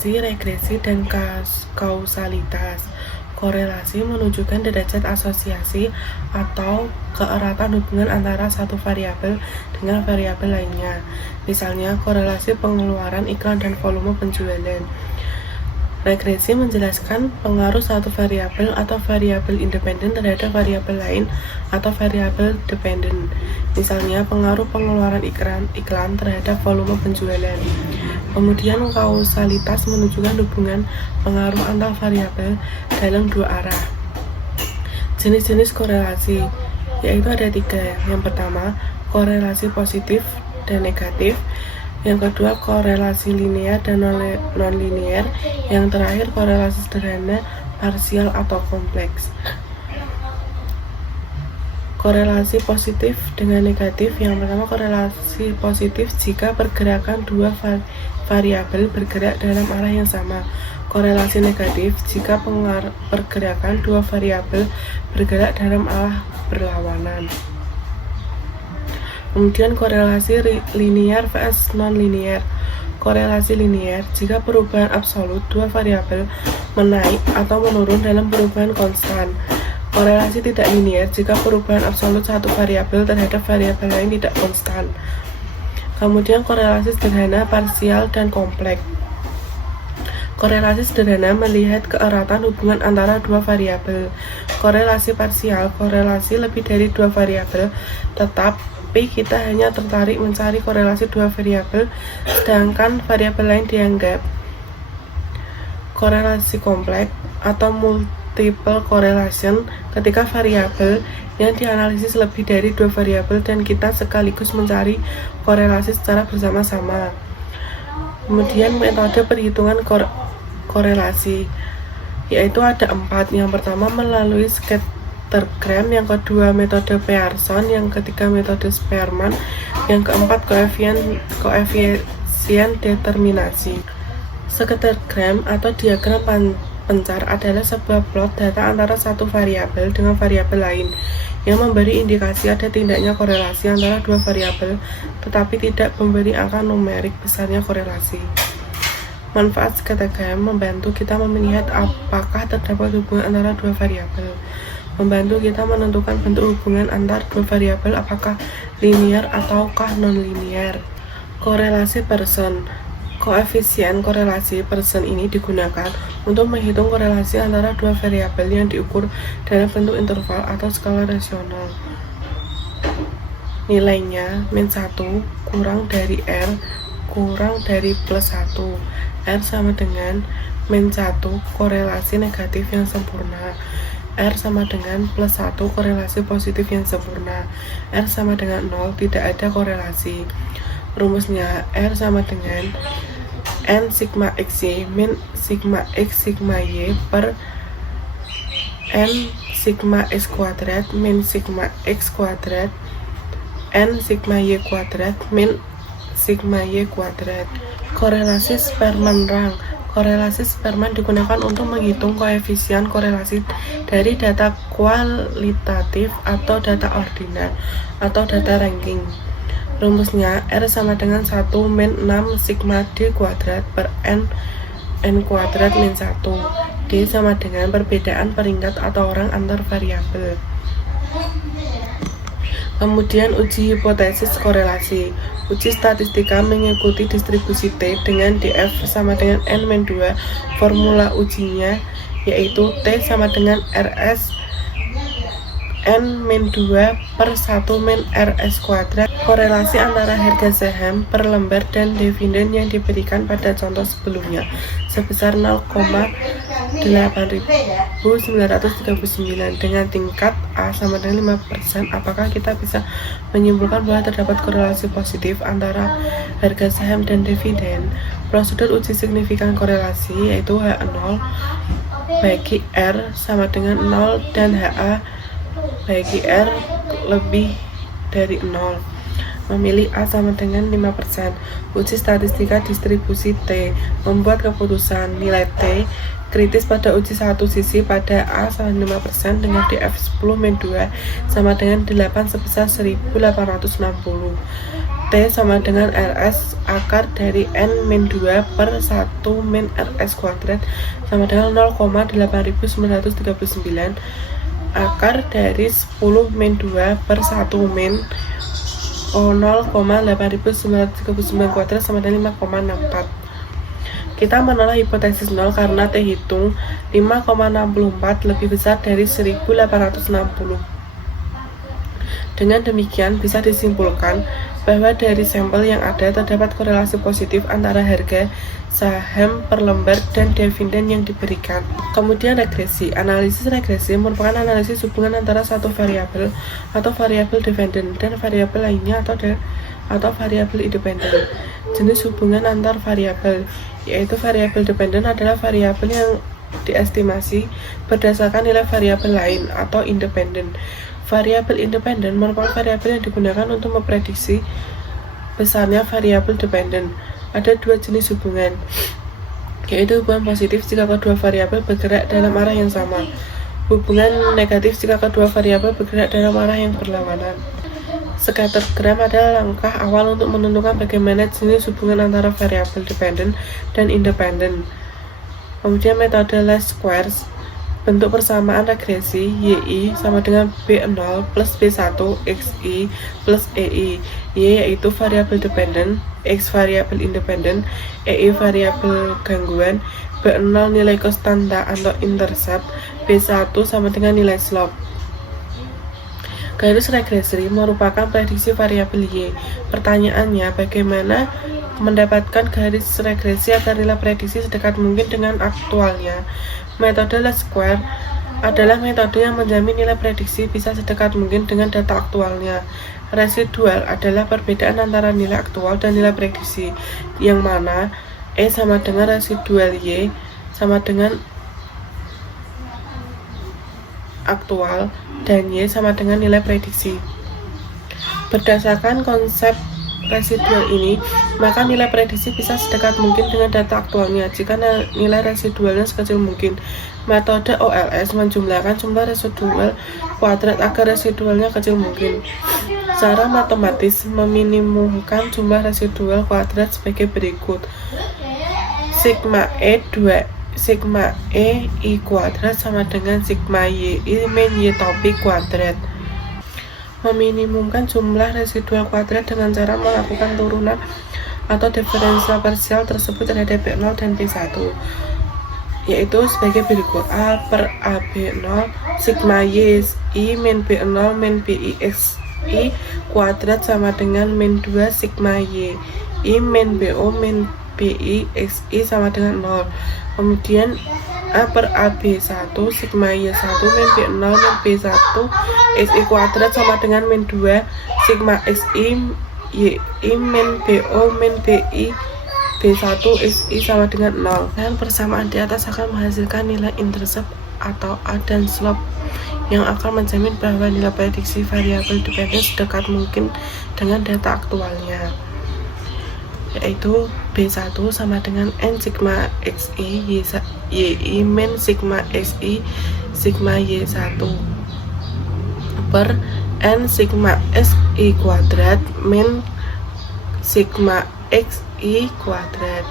korelasi, regresi, dan kausalitas. Korelasi menunjukkan derajat asosiasi atau keeratan hubungan antara satu variabel dengan variabel lainnya. Misalnya, korelasi pengeluaran iklan dan volume penjualan. Regresi menjelaskan pengaruh satu variabel atau variabel independen terhadap variabel lain atau variabel dependen. Misalnya, pengaruh pengeluaran iklan terhadap volume penjualan. Kemudian, kausalitas menunjukkan hubungan pengaruh antar variabel dalam dua arah. Jenis-jenis korelasi, yaitu ada 3. Yang pertama, korelasi positif dan negatif. Yang kedua, korelasi linear dan non-linear. Yang terakhir, korelasi sederhana, parsial, atau kompleks. Korelasi positif dengan negatif. Yang pertama, korelasi positif jika pergerakan dua variabel bergerak dalam arah yang sama. Korelasi negatif jika pergerakan dua variabel bergerak dalam arah berlawanan. Kemudian korelasi linear vs non-linear. Korelasi linear jika perubahan absolut dua variabel menaik atau menurun dalam perubahan konstan. Korelasi tidak linear jika perubahan absolut satu variabel terhadap variabel lain tidak konstan. Kemudian korelasi sederhana, parsial, dan kompleks. Korelasi sederhana melihat keeratan hubungan antara dua variabel. Korelasi parsial, korelasi lebih dari dua variabel, tetapi kita hanya tertarik mencari korelasi dua variabel, sedangkan variabel lain dianggap. Korelasi kompleks atau multiple correlation ketika variabel yang dianalisis lebih dari dua variabel dan kita sekaligus mencari korelasi secara bersama-sama. Kemudian metode perhitungan korelasi, yaitu ada 4. Yang pertama melalui scattergram, yang kedua metode Pearson, yang ketiga metode Spearman, yang keempat koefisien determinasi. Scattergram atau diagram pencar adalah sebuah plot data antara satu variabel dengan variabel lain yang memberi indikasi ada tindaknya korelasi antara dua variabel, tetapi tidak memberi angka numerik besarnya korelasi. Manfaat scattergram membantu kita melihat apakah terdapat hubungan antara dua variabel. Membantu kita menentukan bentuk hubungan antar dua variabel, apakah linear ataukah non-linear. Korelasi Pearson. Koefisien korelasi Pearson ini digunakan untuk menghitung korelasi antara dua variabel yang diukur dalam bentuk interval atau skala rasional. Nilainya min 1 kurang dari R kurang dari plus 1. R sama dengan min 1 korelasi negatif yang sempurna. R sama dengan plus 1 korelasi positif yang sempurna. R sama dengan 0 tidak ada korelasi. Rumusnya R sama dengan N sigma XY min sigma X sigma Y per N sigma X kuadrat min sigma X kuadrat N sigma Y kuadrat min sigma Y kuadrat. Korelasi Spearman-Rang. Korelasi Spearman digunakan untuk menghitung koefisien korelasi dari data kualitatif atau data ordinal atau data ranking. Rumusnya R sama dengan 1 min 6 sigma D kuadrat per N kuadrat min 1. D sama dengan perbedaan peringkat atau orang antar variabel. Kemudian uji hipotesis korelasi. Uji statistika mengikuti distribusi T dengan DF sama dengan N-2. Formula ujinya yaitu T sama dengan RS N-2 per 1 min RS kuadrat. Korelasi antara harga saham per lembar dan dividen yang diberikan pada contoh sebelumnya sebesar 0,8939 dengan tingkat A sama dengan 5%. Apakah kita bisa menyimpulkan bahwa terdapat korelasi positif antara harga saham dan dividen? Prosedur uji signifikan korelasi yaitu H0 bagi R sama dengan 0 dan HA bagi R lebih dari 0. Memilih A sama dengan 5%. Uji statistika distribusi T. Membuat keputusan nilai T kritis pada uji satu sisi pada A sama 5% dengan DF 10 min 2 sama dengan 8 sebesar 1860. T sama dengan RS akar dari N-2 per 1 min RS kuadrat sama dengan 0,8939 akar dari 10 min 2 per 1 min 0,8939 kuadrat sama dengan 5,64. Kita menolak hipotesis 0 karena T hitung 5,64 lebih besar dari 1860. Dengan demikian bisa disimpulkan bahwa dari sampel yang ada terdapat korelasi positif antara harga saham per lembar dan dividen yang diberikan. Kemudian regresi. Analisis regresi merupakan analisis hubungan antara satu variabel atau variabel dependen dan variabel lainnya atau variabel independen. Jenis hubungan antar variabel, yaitu variabel dependen adalah variabel yang diestimasi berdasarkan nilai variabel lain atau independen. Variabel independen merupakan variabel yang digunakan untuk memprediksi besarnya variabel dependen. Ada dua jenis hubungan, yaitu hubungan positif jika kedua variabel bergerak dalam arah yang sama, hubungan negatif jika kedua variabel bergerak dalam arah yang berlawanan. Scattergram adalah langkah awal untuk menentukan bagaimana jenis hubungan antara variabel dependen dan independen. Kemudian metode least squares. Bentuk persamaan regresi YI sama dengan B0 plus B1 XI plus EI. Y yaitu variabel dependen, X variabel independen, EI variabel gangguan, B0 nilai konstanta atau intercept, B1 sama dengan nilai slope. Garis regresi merupakan prediksi variabel Y. Pertanyaannya, bagaimana mendapatkan garis regresi agar nilai prediksi sedekat mungkin dengan aktualnya? Metode least square adalah metode yang menjamin nilai prediksi bisa sedekat mungkin dengan data aktualnya. Residual adalah perbedaan antara nilai aktual dan nilai prediksi, yang mana E sama dengan residual Y sama dengan aktual dan Y sama dengan nilai prediksi. Berdasarkan konsep residual ini, maka nilai prediksi bisa sedekat mungkin dengan data aktualnya jika nilai residualnya sekecil mungkin. Metode OLS menjumlahkan jumlah residual kuadrat agar residualnya kecil mungkin. Cara matematis meminimumkan jumlah residual kuadrat sebagai berikut. Sigma E I kuadrat sama dengan sigma Y I min Y topik kuadrat. Meminimumkan jumlah residual kuadrat dengan cara melakukan turunan atau diferensial parsial tersebut terhadap B0 dan B1, yaitu sebagai berikut. A per AB0 sigma Y I min B0 min BI X I kuadrat sama dengan min 2 sigma Y I min BO min BI X I sama dengan 0. Kemudian A per AB1 sigma Y1 min B0 min B1 XI kuadrat sama dengan min 2 sigma XI Y I min BO min BI B1 XI sama dengan 0. Dan persamaan di atas akan menghasilkan nilai intercept atau A dan slope yang akan menjamin bahwa nilai prediksi variabel dependen sedekat mungkin dengan data aktualnya, yaitu B1 sama dengan N sigma XI YI min sigma XI sigma Y1 per N sigma XI kuadrat min sigma XI kuadrat.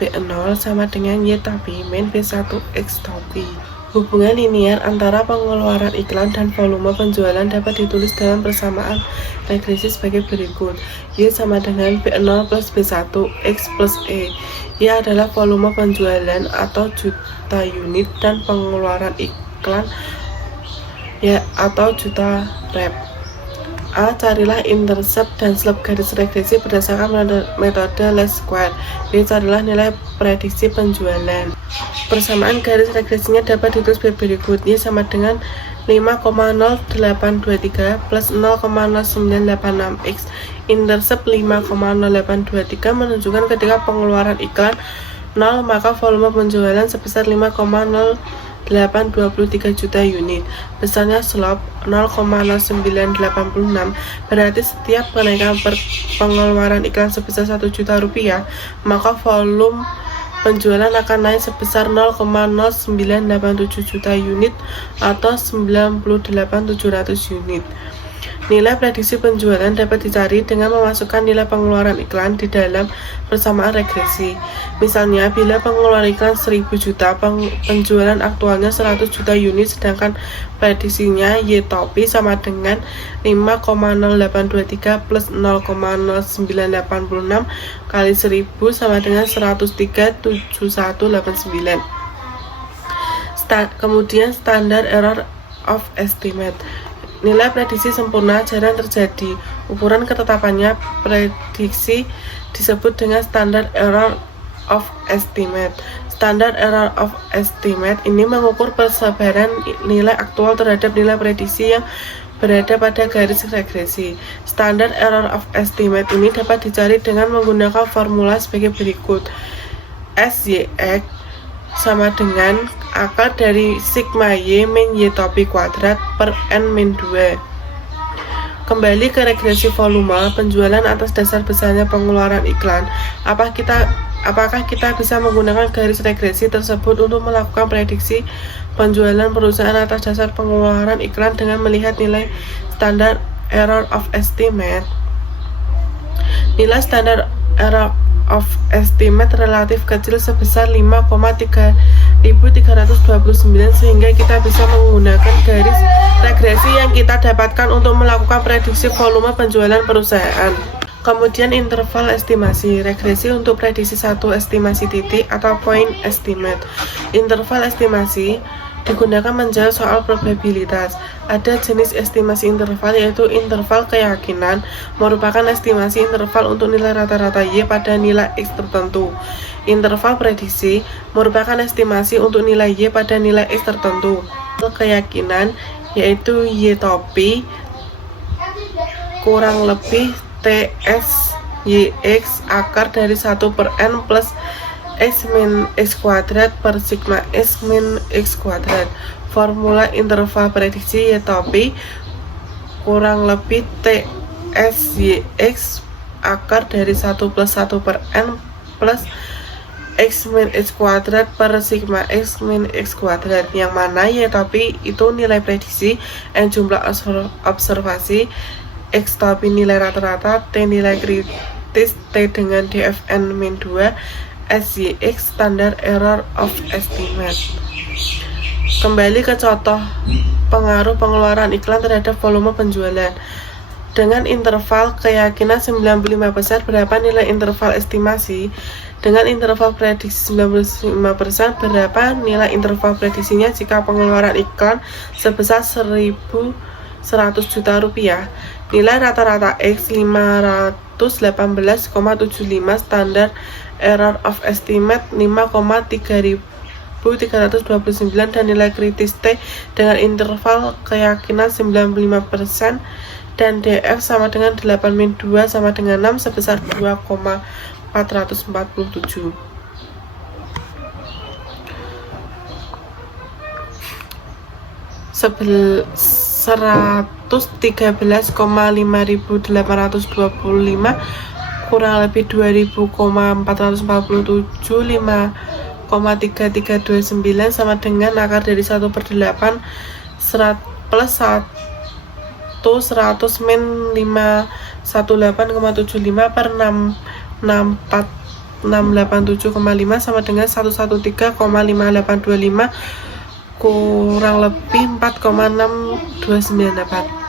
B0 sama dengan Y topi min B1 X topi. Hubungan linear antara pengeluaran iklan dan volume penjualan dapat ditulis dalam persamaan regresi sebagai berikut. Y sama dengan B0 plus B1 X plus E. Y adalah volume penjualan atau juta unit dan pengeluaran iklan ya atau juta rep. A. Carilah intercept dan slope garis regresi berdasarkan metode least square. B. Carilah nilai prediksi penjualan. Persamaan garis regresinya dapat ditulis berikut. Y sama dengan 5,0823 plus 0,0986 X. Intercept 5,0823 menunjukkan ketika pengeluaran iklan 0, maka volume penjualan sebesar 5,0823 juta unit. Besarnya slope 0,0986, berarti setiap kenaikan pengeluaran iklan sebesar 1 juta rupiah, maka volume penjualan akan naik sebesar 0,0987 juta unit atau 98.700 unit. Nilai prediksi penjualan dapat dicari dengan memasukkan nilai pengeluaran iklan di dalam persamaan regresi. Misalnya, bila pengeluaran iklan 1000 juta, penjualan aktualnya 100 juta unit, sedangkan prediksinya Y-Topi sama dengan 5,0823 plus 0,0986 kali 1000 sama dengan 103,7189. Kemudian standar error of estimate. Nilai prediksi sempurna jarang terjadi. Ukuran ketetapannya prediksi disebut dengan standar error of estimate. Standar error of estimate ini mengukur persebaran nilai aktual terhadap nilai prediksi yang berada pada garis regresi. Standar error of estimate ini dapat dicari dengan menggunakan formula sebagai berikut. SYX sama dengan akar dari sigma Y min Y-Topi kuadrat per N min 2. Kembali ke regresi volume penjualan atas dasar besarnya pengeluaran iklan. Apakah kita bisa menggunakan garis regresi tersebut untuk melakukan prediksi penjualan perusahaan atas dasar pengeluaran iklan dengan melihat nilai standar error of estimate? Nilai standar error of estimate relatif kecil sebesar 5,3329 sehingga kita bisa menggunakan garis regresi yang kita dapatkan untuk melakukan prediksi volume penjualan perusahaan. Kemudian interval estimasi, regresi untuk prediksi satu estimasi titik atau point estimate. Interval estimasi digunakan menjawab soal probabilitas. Ada jenis estimasi interval yaitu interval keyakinan, merupakan estimasi interval untuk nilai rata-rata Y pada nilai X tertentu. Interval prediksi merupakan estimasi untuk nilai Y pada nilai X tertentu. Keyakinan yaitu Y-Topi kurang lebih TS YX akar dari 1 per N plus X min X kuadrat per sigma X min X kuadrat. Formula interval prediksi Y-Topi kurang lebih TS YX akar dari 1 plus 1 per N plus X min X kuadrat per sigma X min X kuadrat, yang mana Y-Topi itu nilai prediksi, N jumlah observasi, X-Topi nilai rata-rata, T nilai kritis, T dengan DFN min 2, SYX standar error of estimate. Kembali ke contoh pengaruh pengeluaran iklan terhadap volume penjualan. Dengan interval keyakinan 95% berapa nilai interval estimasi? Dengan interval prediksi 95% berapa nilai interval prediksinya jika pengeluaran iklan sebesar 1.100 juta rupiah? Nilai rata-rata X 518,75, standar error of estimate 5,3329 dan nilai kritis T dengan interval keyakinan 95% dan DF sama dengan 8 min 2 sama dengan 6 sebesar 2,447. Sebel 113,5825 kurang lebih 2000,447 5,3329 sama dengan akar dari 1 per 8 plus 100 min 518,75 per 687,5 sama dengan 113,5825 kurang lebih 4,6298.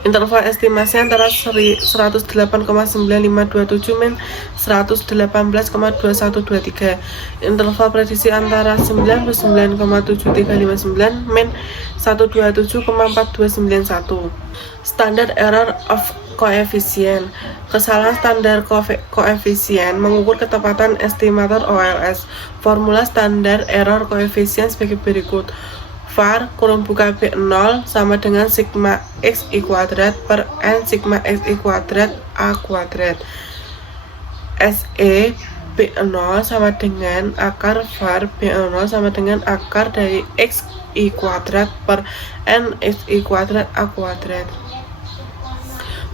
Interval estimasi antara 108,9527 min 118,2123. Interval prediksi antara 99,7359 min 127,4291. Standar error of coefficient. Kesalahan standar koefisien mengukur ketepatan estimator OLS. Formula standar error koefisien sebagai berikut. var kurung buka B0 sama dengan sigma X I kuadrat per N sigma X I kuadrat A kuadrat. SE B0 sama dengan akar var B0 sama dengan akar dari X I kuadrat per N X I kuadrat A kuadrat.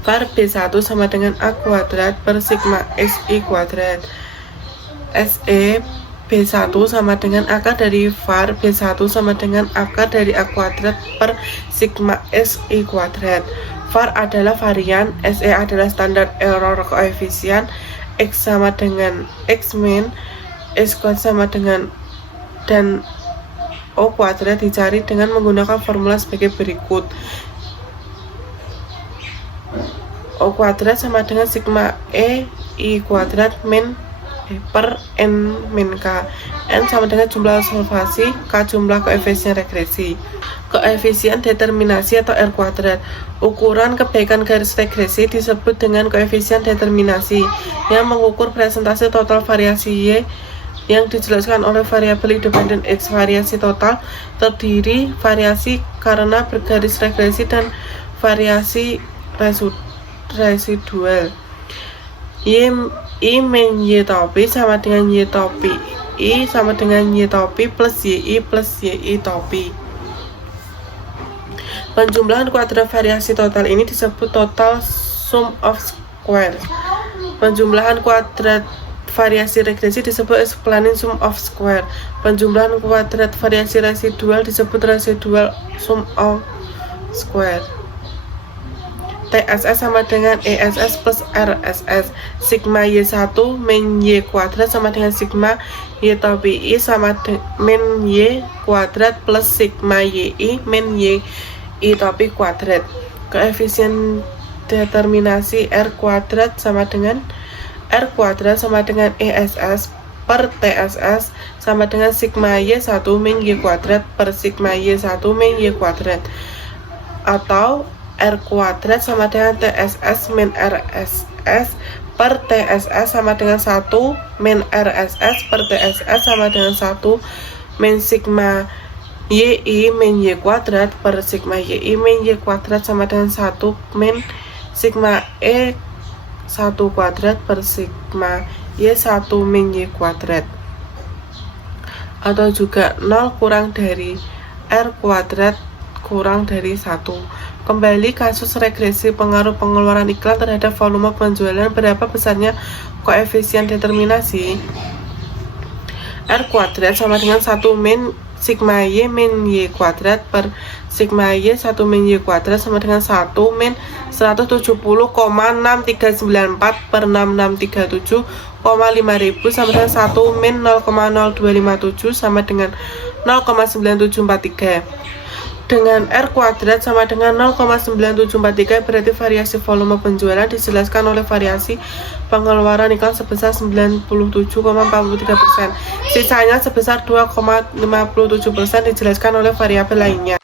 Var B1 sama dengan A kuadrat per sigma X I kuadrat. SE B1 sama dengan akar dari var B1 sama dengan akar dari A kuadrat per sigma S I kuadrat. var adalah varian, SE adalah standar error koefisien, X sama dengan X min, S kuadrat sama dengan, dan O kuadrat dicari dengan menggunakan formula sebagai berikut. O kuadrat sama dengan sigma E I kuadrat min per N min K. N sama dengan jumlah observasi, K jumlah koefisien regresi. Koefisien determinasi atau R kuadrat. Ukuran kebaikan garis regresi disebut dengan koefisien determinasi yang mengukur presentasi total variasi Y yang dijelaskan oleh variabel independen X. Variasi total terdiri variasi karena bergaris regresi dan variasi residual. I min Y topi sama dengan Y topi I sama dengan Y topi plus YI plus YI topi. Penjumlahan kuadrat variasi total ini disebut total sum of squares. Penjumlahan kuadrat variasi regresi disebut explaning sum of square. Penjumlahan kuadrat variasi residual disebut residual sum of square. TSS sama dengan ESS plus RSS. Sigma Y1 min Y kuadrat sama dengan sigma Y topi I sama min Y kuadrat plus sigma YI min YI topi kuadrat. Koefisien determinasi R kuadrat sama dengan ESS per TSS sama dengan sigma Y1 min Y kuadrat per sigma Y1 min Y kuadrat, atau R kuadrat sama dengan TSS min RSS per TSS sama dengan 1 min RSS per TSS sama dengan 1 min sigma YI min Y kuadrat per sigma YI min Y kuadrat sama dengan 1 min sigma E1 kuadrat per sigma Y1 min Y kuadrat, atau juga 0 kurang dari R kuadrat kurang dari 1. Kembali kasus regresi pengaruh pengeluaran iklan terhadap volume penjualan. Berapa besarnya koefisien determinasi? R kuadrat sama dengan 1 min sigma Y min Y kuadrat per sigma Y 1 min Y kuadrat sama dengan 1 min 170,6394 per 6637,5000 sama dengan 1 min 0,0257 sama dengan 0,9743. Dengan R kuadrat sama dengan 0,9743 berarti variasi volume penjualan dijelaskan oleh variasi pengeluaran iklan sebesar 97,43%. Sisanya sebesar 2,57% dijelaskan oleh variabel lainnya.